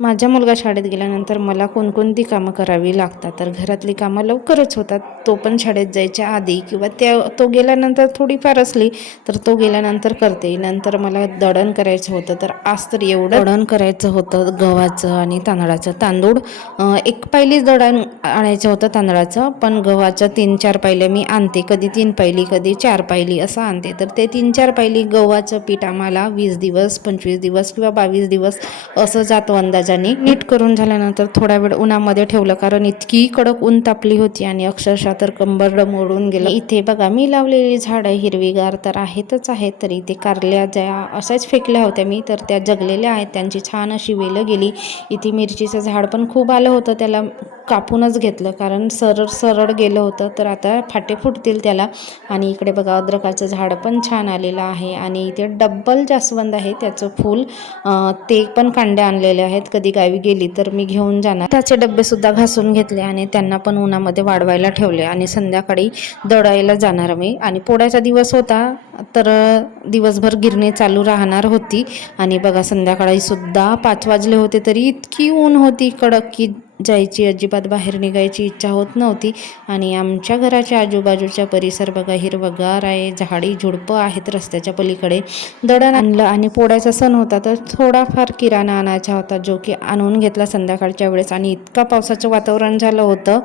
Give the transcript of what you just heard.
माझा मुलगा शाळेत गेल्यानंतर मला कोणकोणती कामं करावी लागतात, तर घरातली कामं लवकरच होतात. तो पण शाळेत जायच्या आधी किंवा तो गेल्यानंतर थोडीफार असली तर तो गेल्यानंतर करते. नंतर मला दळण करायचं होतं, तर आज तर एवढं दळण करायचं होतं गव्हाचं आणि तांदळाचं. तांदूळ एक पायलीच दळण आणायचं होतं तांदळाचं, पण गव्हाचं 3-4 पायल्या मी आणते. कधी 3 पायली, कधी 4 पायली असं आणते. तर ते 3-4 पायली गव्हाचं पीठ आम्हाला 20 दिवस, 25 दिवस किंवा 22 दिवस असं जातो अंदाजाने. नीट करून झाल्यानंतर थोडा वेळ उन्हामध्ये ठेवलं, कारण इतकी कडक ऊन तापली होती आणि अक्षरशः तर कंबर मोडून गेलं. इथे बघा मी लावलेली झाडं हिरवीगार तर आहेतच आहेत, तर इथे कारल्या ज्या अशाच फेकल्या होत्या मी, तर त्या जगलेल्या आहेत, त्यांची छान अशी वेलं गेली. इथे मिरचीचं झाड पण खूप आलं होतं, त्याला कापूनच घेतलं कारण सरळ सरळ गेलं होतं, तर आता फाटे फुटतील त्याला. आणि इकडे बघा अद्रकाचं झाड पण छान आलेलं आहे आणि इथे डब्बल जास्वंद आहे, त्याचं फूल ते पण कांड्या आणलेले आहेत. कधी गावी गेली तर मी घेऊन जाणार. त्याचे डब्बे सुद्धा घासून घेतले आणि त्यांना पण उन्हामध्ये वाढवायला ठेवले आणि संध्याकाळी दळायला जाणार मी. आणि पोळ्याचा दिवस होता, तर दिवसभर गिरणी चालू राहणार होती. आणि बघा संध्याकाळी सुद्धा 5 वाजले होते, तरी इतकी ऊन होती कडक की जायची अजिबात बाहेर निघायची इच्छा होत नव्हती. आणि आमच्या घराच्या आजूबाजूचा परिसर बघा हिरवगार आहे, झाडी झुडपं आहेत रस्त्याच्या पलीकडे. दळण आणलं आणि पोळ्याचा सण होता, तर थोडाफार किराणा आणायचा होता, जो की आणून घेतला संध्याकाळच्या वेळेस. आणि इतका पावसाचं वातावरण झालं होतं